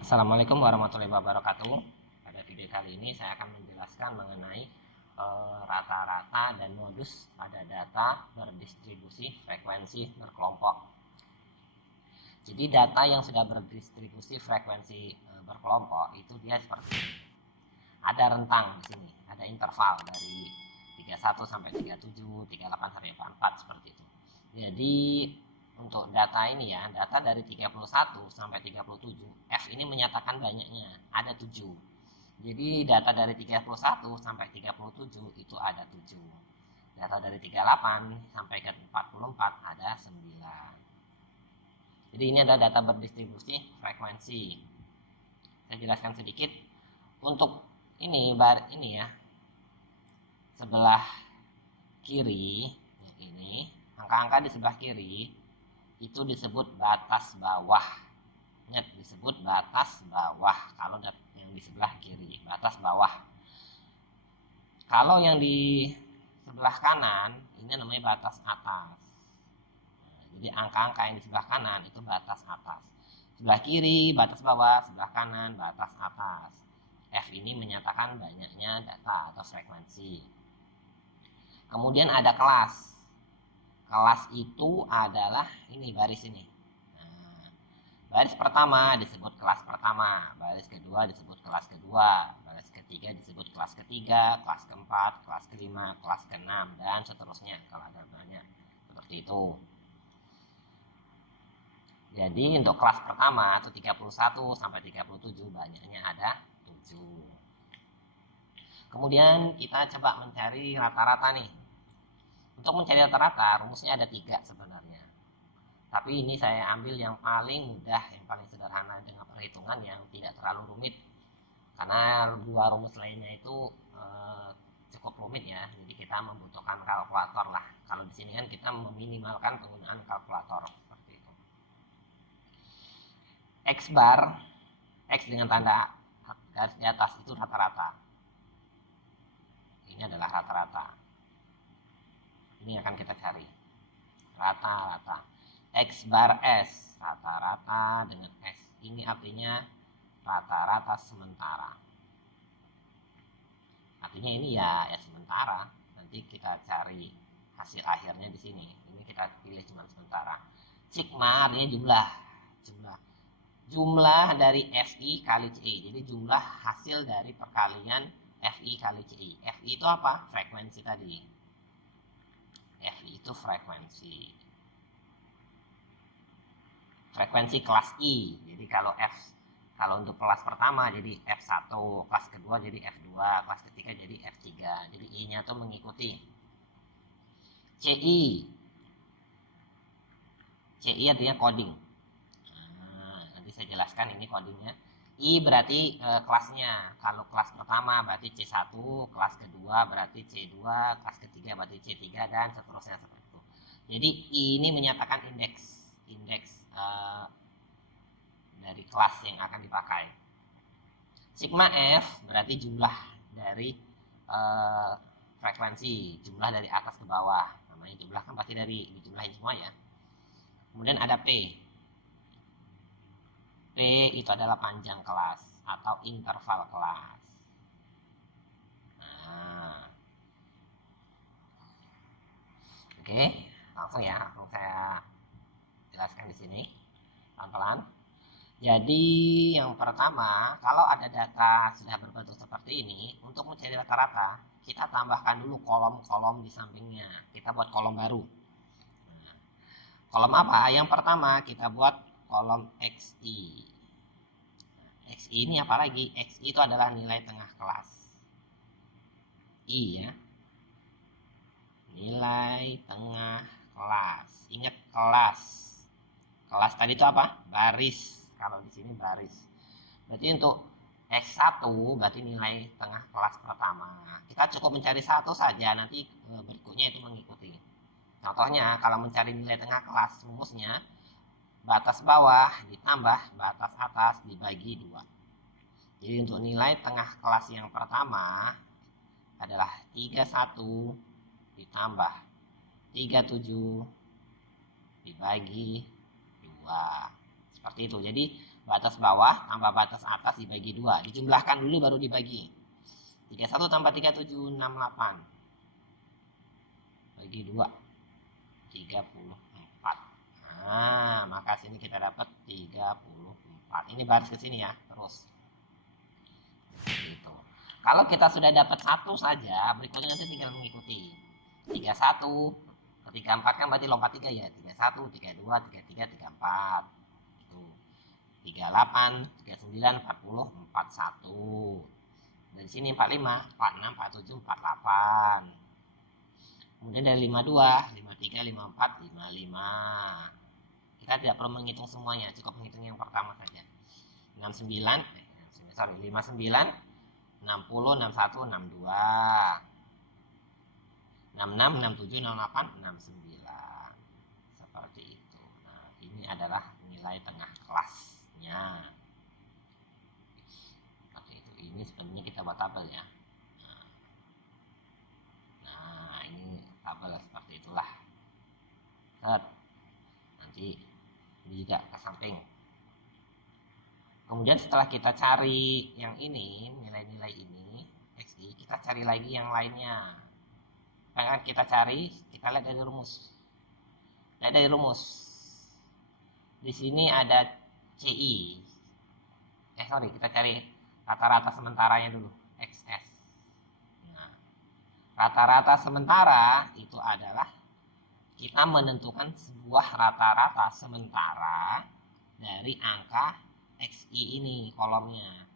Assalamualaikum warahmatullahi wabarakatuh. Pada video kali ini saya akan menjelaskan mengenai rata-rata dan modus pada data berdistribusi frekuensi berkelompok. Jadi data yang sudah berdistribusi frekuensi berkelompok itu dia seperti ini. Ada rentang di sini, ada interval dari 31 sampai 37, 38 sampai 44 seperti itu. Jadi untuk data ini ya, data dari 31 sampai 37, F ini menyatakan banyaknya, ada 7. Jadi data dari 31 sampai 37 itu ada 7. Data dari 38 sampai ke 44 ada 9. Jadi ini adalah data berdistribusi frekuensi. Saya jelaskan sedikit. Untuk ini ya, sebelah kiri ini, angka-angka di sebelah kiri itu disebut batas bawah. Ingat, disebut batas bawah kalau yang di sebelah kiri, batas bawah. Kalau yang di sebelah kanan ini namanya batas atas. Jadi angka-angka yang di sebelah kanan itu batas atas. Sebelah kiri batas bawah, sebelah kanan batas atas. F ini menyatakan banyaknya data atau frekuensi. Kemudian ada kelas. Kelas itu adalah ini baris ini. Nah, baris pertama disebut kelas pertama, baris kedua disebut kelas kedua, baris ketiga disebut kelas ketiga, kelas keempat, kelas kelima, kelas keenam, dan seterusnya kalau ada banyak seperti itu. Jadi untuk kelas pertama itu 31 sampai 37 banyaknya ada 7. Kemudian kita coba mencari rata-rata nih. Untuk mencari rata-rata rumusnya ada 3 sebenarnya. Tapi ini saya ambil yang paling mudah, yang paling sederhana dengan perhitungan yang tidak terlalu rumit. Karena dua rumus lainnya itu cukup rumit ya. Jadi kita membutuhkan kalkulator lah. Kalau di sini kan kita meminimalkan penggunaan kalkulator. X bar, X dengan tanda garis di atas itu rata-rata. Ini adalah rata-rata. Ini akan kita cari. Rata-rata. X bar S, rata-rata dengan S. Ini artinya rata-rata sementara. Artinya ini ya sementara. Nanti kita cari hasil akhirnya di sini. Ini kita pilih cuma sementara. Sigma artinya jumlah dari FI kali CI. Jadi jumlah hasil dari perkalian FI kali CI. FI itu apa? Frekuensi tadi. FI itu frekuensi. Frekuensi kelas I. Jadi kalau untuk kelas pertama jadi F1, kelas kedua jadi F2, kelas ketiga jadi F3. Jadi I-nya tuh mengikuti. CI. CI artinya coding. Saya jelaskan ini kodenya. I berarti kelasnya. Kalau kelas pertama berarti C1, kelas kedua berarti C2, kelas ketiga berarti C3, dan seterusnya seperti itu. Jadi I ini menyatakan indeks dari kelas yang akan dipakai. Sigma F berarti jumlah dari frekuensi, jumlah dari atas ke bawah. Namanya jumlah kan pasti dari dijumlahin semua ya. Kemudian ada P. P itu adalah panjang kelas atau interval kelas. Nah, oke, langsung saya jelaskan di sini pelan-pelan. Jadi yang pertama, kalau ada data sudah berbentuk seperti ini, untuk mencari rata-rata, kita tambahkan dulu kolom-kolom di sampingnya. Kita buat kolom baru. Nah, kolom apa? Yang pertama kita buat kolom XI. XI ini apa lagi? XI itu adalah nilai tengah kelas. I ya. Nilai tengah kelas. Ingat kelas. Kelas tadi itu apa? Baris. Kalau di sini baris. Berarti untuk X1 berarti nilai tengah kelas pertama. Kita cukup mencari satu saja, nanti berikutnya itu mengikuti. Contohnya kalau mencari nilai tengah kelas, rumusnya batas bawah ditambah batas atas dibagi 2. Jadi untuk nilai tengah kelas yang pertama adalah 31 ditambah 37 dibagi 2. Seperti itu. Jadi batas bawah tambah batas atas dibagi 2. Dijumlahkan dulu baru dibagi. 31 tambah 37, 68. Bagi 2, 34. Nah, maka sini kita dapat 34. Ini baris ke sini ya, terus. Gitu. Kalau kita sudah dapat 1 saja, berikutnya nanti tinggal mengikuti. 31, ketika 4 kan berarti lompat 3 ya. 31, 32, 33, 34. 38, 39, 40, 41. Dari sini 45, 46, 47, 48. Kemudian dari 52, 53, 54, 55. Kita tidak perlu menghitung semuanya, cukup menghitung yang pertama saja. 69, 59, 60, 61, 62. 66, 67, 68, 69. Seperti itu. Nah, ini adalah nilai tengah kelasnya. Oke, itu ini sebenarnya kita buat tabel ya. Nah, ini tabel seperti itulah. Nanti ini juga ke samping. Kemudian setelah kita cari yang ini, nilai-nilai ini, XI, kita cari lagi yang lainnya. Yang kita cari, kita lihat dari rumus. Lihat dari rumus. Di sini ada CI. Kita cari rata-rata sementaranya dulu, XS. Nah, rata-rata sementara itu adalah kita menentukan sebuah rata-rata sementara dari angka XI ini kolomnya.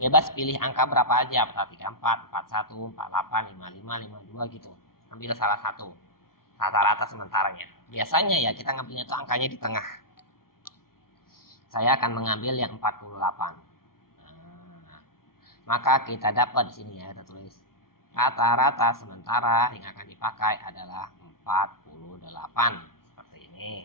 Bebas pilih angka berapa aja, 434, 41, 48, 55, 52 gitu. Ambil salah satu rata-rata sementaranya. Biasanya ya kita ngambilnya itu angkanya di tengah. Saya akan mengambil yang 48. Nah, maka kita dapat di sini ya, kita tulis rata-rata sementara yang akan dipakai adalah 48. Seperti ini.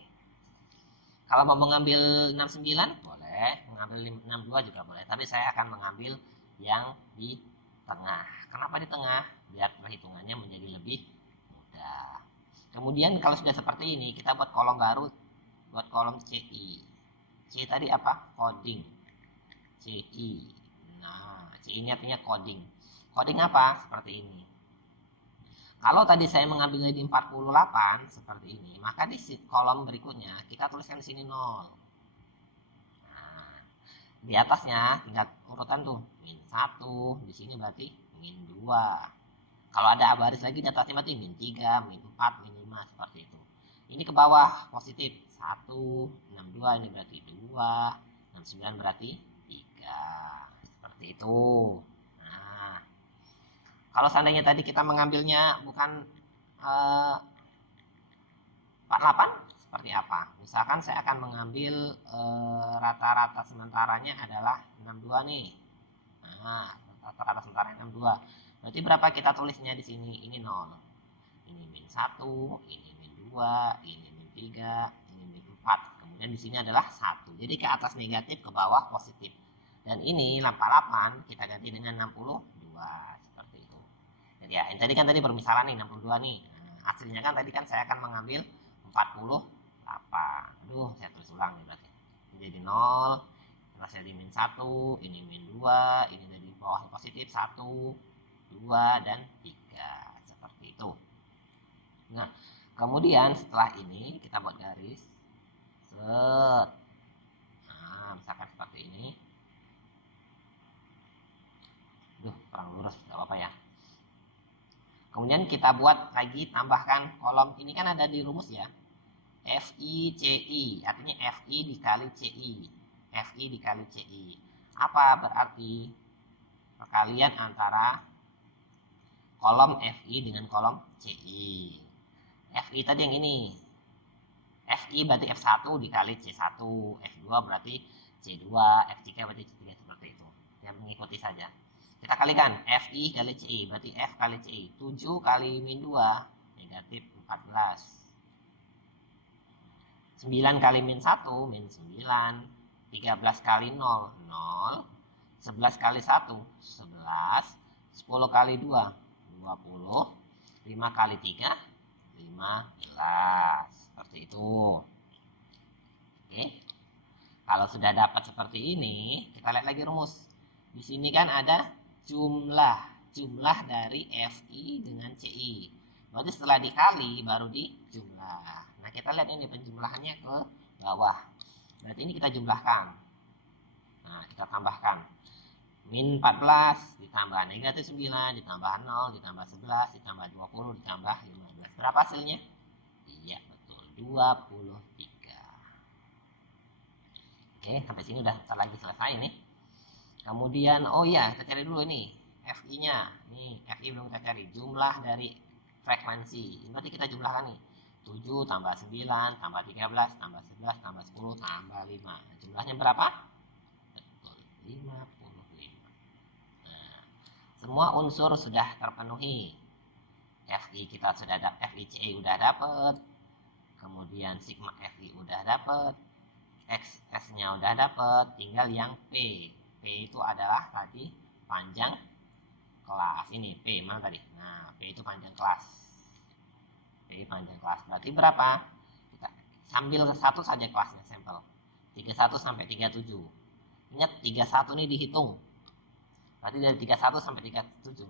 Kalau mau mengambil 69 boleh, mengambil 62 juga boleh, tapi saya akan mengambil yang di tengah. Kenapa di tengah? Biar perhitungannya menjadi lebih mudah. Kemudian kalau sudah seperti ini, kita buat kolom baru, buat kolom CI. C tadi apa? Coding. CI. Nah, C ini artinya coding. Coding apa? Seperti ini. Kalau tadi saya mengambilnya di 48 seperti ini, maka di kolom berikutnya kita tuliskan di sini 0. Nah, di atasnya tinggal urutan tuh min 1, di sini berarti min 2. Kalau ada baris lagi di atasnya berarti min 3, min 4, min 5 seperti itu. Ini ke bawah positif 1, 62 ini berarti 2, 69 berarti 3. Seperti itu. Kalau seandainya tadi kita mengambilnya bukan 48, seperti apa? Misalkan saya akan mengambil rata-rata sementaranya adalah 62 nih. Nah, rata-rata sementara 62. Berarti berapa kita tulisnya di sini? Ini 0. Ini min 1, ini min 2, ini min 3, ini min 4. Kemudian di sini adalah 1. Jadi ke atas negatif, ke bawah positif. Dan ini 48 kita ganti dengan 62. Ya, ini tadi kan tadi permisalan nih 62 nih. Nah, hasilnya kan tadi kan saya akan mengambil 48. Aduh, saya tulis ulang nih berarti. Ini jadi 0, terus jadi min 1, ini min 2, ini dari bawah positif 1, 2 dan 3. Seperti itu. Nah, kemudian setelah ini kita buat garis. Set. Nah, misalkan seperti ini. Duh, kurang lurus, enggak apa-apa ya. Kemudian kita buat lagi, tambahkan kolom. Ini kan ada di rumus ya. FI, CI. Artinya FI dikali CI. FI dikali CI. Apa berarti? Perkalian antara kolom FI dengan kolom CI. FI tadi yang ini. FI berarti F1 dikali C1. F2 berarti C2. F3 berarti C3. Seperti itu. Yang mengikuti saja. Kita kalikan FI kali CI, berarti F kali CI. 7 kali min 2, negatif 14. 9 kali min 1, min 9. 13 kali 0, 0. 11 kali 1, 11. 10 kali 2, 20. 5 kali 3, 15. Seperti itu. Oke. Kalau sudah dapat seperti ini, kita lihat lagi rumus. Di sini kan ada jumlah dari FI dengan CI. Berarti setelah dikali baru dijumlah. Nah, kita lihat ini penjumlahannya ke bawah. Berarti ini kita jumlahkan. Nah, kita tambahkan. Min 14 ditambah negatif 9 ditambah 0 ditambah 11 ditambah 20 ditambah 15. Berapa hasilnya? Iya, betul. 23. Oke, sampai sini udah lagi selesai nih. Kemudian, oh iya, kita cari dulu nih FI-nya. Nih, FI belum kita cari. Jumlah dari frekuensi. Ini berarti kita jumlahkan nih. 7 tambah 9 tambah 13 tambah 11 tambah 10 tambah 5. Nah, jumlahnya berapa? Betul, 55. Nah, semua unsur sudah terpenuhi. FI kita sudah ada, FICE udah dapat. Kemudian sigma FI udah dapat. XS-nya udah dapat, tinggal yang P. P itu adalah tadi panjang kelas. Ini P mana tadi? Nah, P itu panjang kelas. P panjang kelas. Berarti berapa? Kita sambil satu saja kelasnya sampel. 31 sampai 37. Ingat 31 ini dihitung. Berarti dari 31 sampai 37.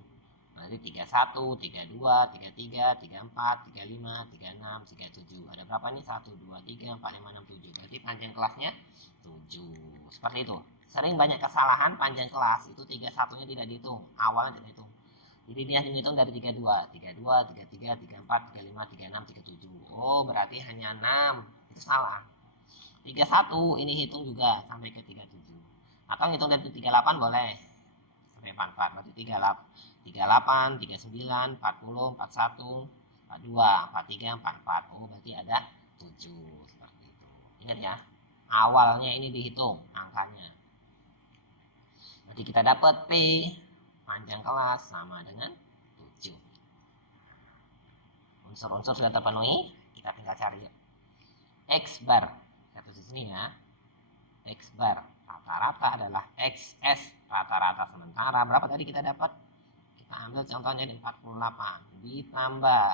Berarti 31, 32, 33, 34, 35, 36, 37. Ada berapa nih? 1, 2, 3, 4, 5, 6, 7. Berarti panjang kelasnya 7. Seperti itu. Sering banyak kesalahan panjang kelas. Itu 31-nya tidak dihitung. Awalnya tidak dihitung. Jadi dia dihitung dari 32, 32, 33, 34, 35, 36, 37. Oh, berarti hanya 6. Itu salah. 31 ini hitung juga sampai ke 37. Atau hitung dari 38 boleh. Sampai 44. Berarti 38, 39, 40, 41, 42, 43, 44. Oh, berarti ada 7. Seperti itu. Ingat ya. Awalnya ini dihitung angkanya. Berarti kita dapat P panjang kelas sama dengan 7. Unsur-unsur sudah terpenuhi, kita tinggal cari X bar. Saya tulis di sini ya. X bar rata-rata adalah XS rata-rata sementara. Berapa tadi kita dapat? Kita ambil contohnya di 48 ditambah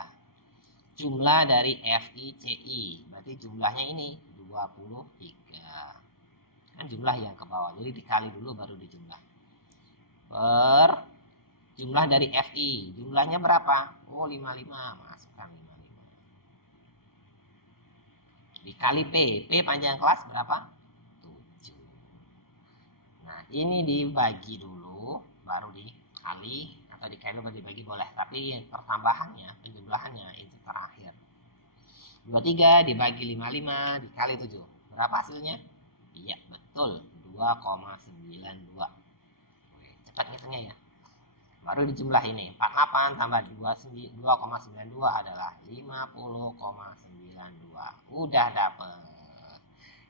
jumlah dari FICI. Berarti jumlahnya ini 23. Kan jumlah yang ke bawah. Jadi dikali dulu baru dijumlah. Per jumlah dari FI. Jumlahnya berapa? Oh, 55. Masukkan 55. Dikali P. P panjang kelas berapa? 7. Nah, ini dibagi dulu baru dikali, atau dikali baru dibagi boleh. Tapi pertambahannya, penjumlahannya itu terakhir. 23 dibagi 55 dikali 7. Berapa hasilnya? Iya, betul. 2,92. Cepat ngitungnya ya. Baru dijumlah ini. 48 tambah 2,92 adalah 50,92. Udah dapet.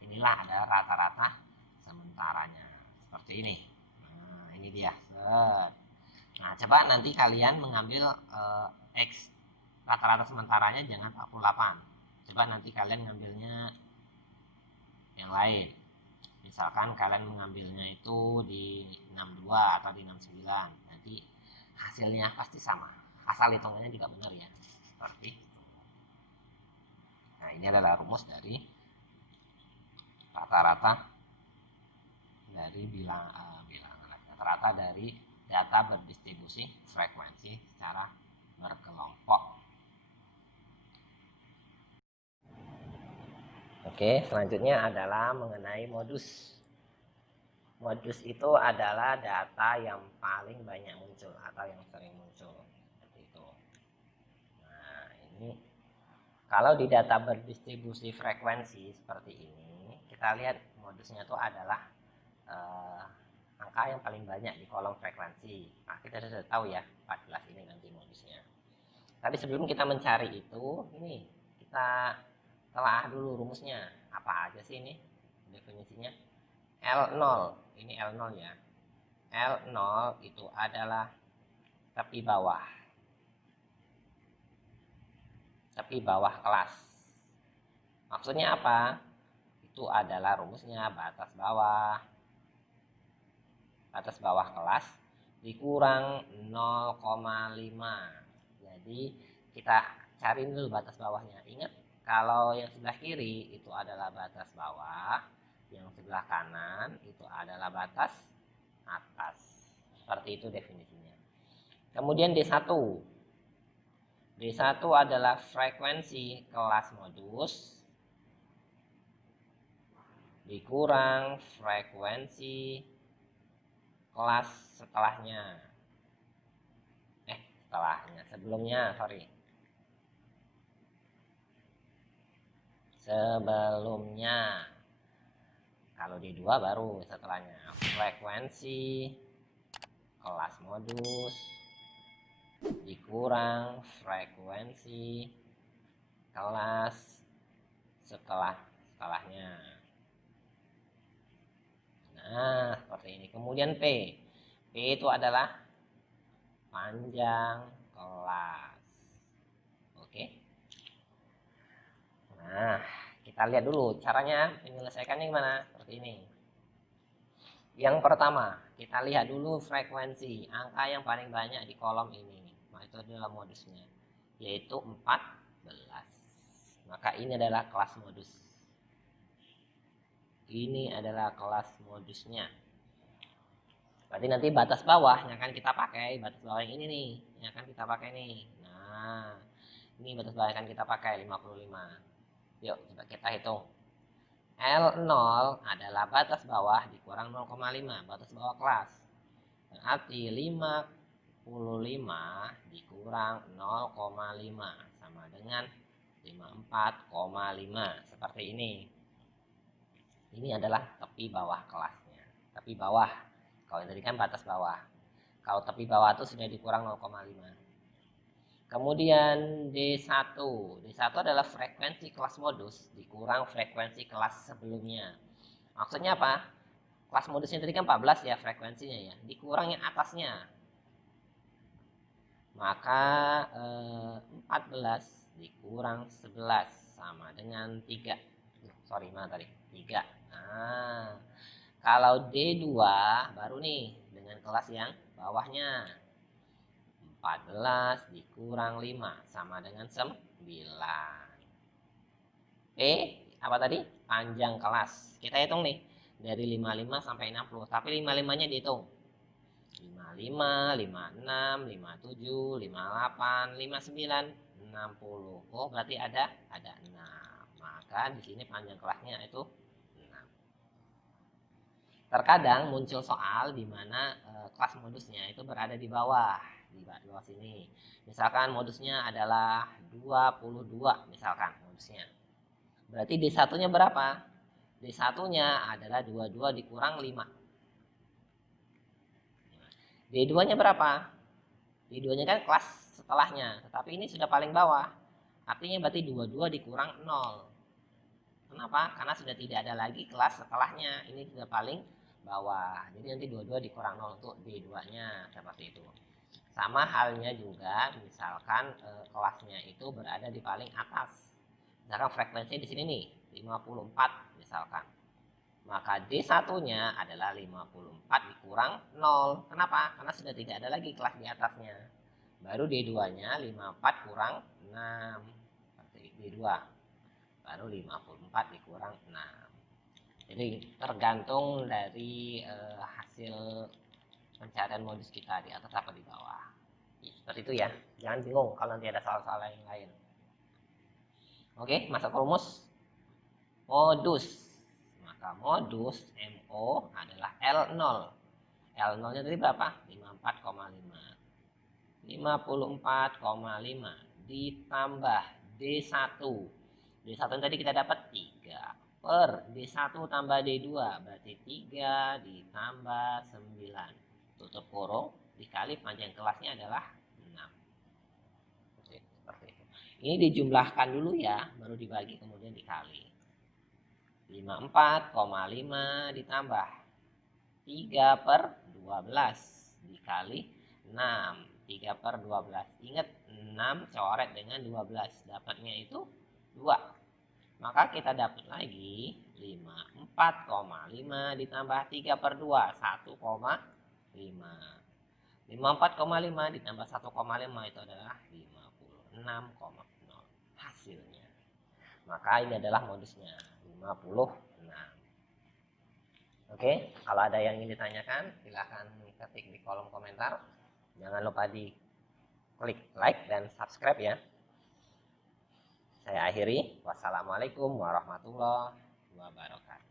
Inilah ada rata-rata sementaranya. Seperti ini. Nah, ini dia. Set. Nah, coba nanti kalian mengambil X rata-rata sementaranya jangan 48. Coba nanti kalian ngambilnya yang lain. Misalkan kalian mengambilnya itu di 62 atau di 69. Nanti hasilnya pasti sama. Asal hitungannya tidak benar ya. Seperti itu. Nah, ini adalah rumus dari rata-rata dari rata-rata dari data berdistribusi frekuensi secara berkelompok. Oke, selanjutnya adalah mengenai modus. Modus itu adalah data yang paling banyak muncul atau yang sering muncul. Seperti itu. Nah, ini kalau di data berdistribusi frekuensi seperti ini, kita lihat modusnya itu adalah angka yang paling banyak di kolom frekuensi. Nah, kita sudah tahu ya, 14 ini nanti modusnya. Tapi sebelum kita mencari itu, ini kita telah dulu rumusnya. Apa aja sih ini definisinya? L0, ini L0 ya. L0 itu adalah tepi bawah. Tepi bawah kelas. Maksudnya apa? Itu adalah rumusnya batas bawah. Batas bawah kelas dikurang 0,5. Jadi kita cari dulu batas bawahnya. Ingat, kalau yang sebelah kiri itu adalah batas bawah, Yang sebelah kanan itu adalah batas atas. Seperti itu definisinya. Kemudian D1. D1 adalah frekuensi kelas modus dikurang frekuensi kelas setelahnya. Sebelumnya. Kalau D2 baru setelahnya. Frekuensi kelas modus dikurang frekuensi kelas setelahnya. Nah, seperti ini. Kemudian P. P itu adalah panjang kelas. Oke. Nah, kita lihat dulu caranya menyelesaikannya gimana. Seperti ini. Yang pertama, kita lihat dulu frekuensi. Angka yang paling banyak di kolom ini. Nah, itu adalah modusnya. Yaitu 14. Maka ini adalah kelas modus. Ini adalah kelas modusnya. Berarti nanti batas bawah yang akan kita pakai, batas bawah yang ini nih, yang akan kita pakai nih. Nah, ini batas bawah yang akan kita pakai 55. Yuk, coba kita hitung. L0 adalah batas bawah dikurang 0,5, batas bawah kelas. Berarti 55 dikurang 0,5 sama dengan 54,5. Seperti ini. Ini adalah tepi bawah kelasnya. Tepi bawah. Kalau tadi kan batas bawah. Kalau tepi bawah itu sudah dikurang 0,5. Kemudian D1. D1 adalah frekuensi kelas modus dikurang frekuensi kelas sebelumnya. Maksudnya apa? Kelas modusnya tadi kan 14 ya frekuensinya ya. Dikurang yang atasnya. Maka 14 dikurang 11 sama dengan 3. Sorry, mana tadi? 3. Nah, kalau D2 baru nih dengan kelas yang bawahnya. 14 dikurang 5 sama dengan 9. P apa tadi? Panjang kelas. Kita hitung nih. Dari 55 sampai 60. Tapi 55-nya dihitung. 55, 56, 57, 58, 59, 60. Oh, berarti ada 6. Maka di sini panjang kelasnya itu 6. Terkadang muncul soal di mana kelas modusnya itu berada di bawah sini. Misalkan modusnya adalah 22 misalkan modusnya. Berarti D1-nya berapa? D1-nya adalah 22 dikurang 5. D2-nya berapa? D2-nya kan kelas setelahnya, tetapi ini sudah paling bawah. Artinya berarti 22 dikurang 0. Kenapa? Karena sudah tidak ada lagi kelas setelahnya. Ini sudah paling bawah. Jadi nanti 22 dikurang 0 untuk D2-nya seperti itu. Sama halnya juga misalkan kelasnya itu berada di paling atas. Misalkan frekuensinya di sini nih, 54 misalkan. Maka D1-nya adalah 54 dikurang 0. Kenapa? Karena sudah tidak ada lagi kelas di atasnya. Baru D2-nya 54 kurang 6. Seperti D2. Baru 54 dikurang 6. Jadi tergantung dari hasil pencarian modus kita di atas apa di bawah. Seperti itu ya. Jangan bingung kalau nanti ada soal-soal yang lain. Oke, masuk rumus. Modus. Maka modus MO adalah L0. L0-nya tadi berapa? 54,5. 54,5 ditambah D1. D1 tadi kita dapat 3 per D1 tambah D2 berarti 3 ditambah 9 tutup kurung dikali panjang kelasnya adalah 6. Seperti itu. Ini dijumlahkan dulu ya, baru dibagi kemudian dikali. 54,5 ditambah 3 per 12 dikali 6. 3 per 12. Ingat 6 coret dengan 12. Dapatnya itu 2. Maka kita dapat lagi 54,5 ditambah 3 per 2. 1,5. 54,5 ditambah 1,5 itu adalah 56,0 hasilnya. Maka ini adalah modusnya 56. Oke, kalau ada yang ingin ditanyakan, silahkan ketik di kolom komentar. Jangan lupa di klik like dan subscribe ya. Saya akhiri. Wassalamualaikum warahmatullahi wabarakatuh.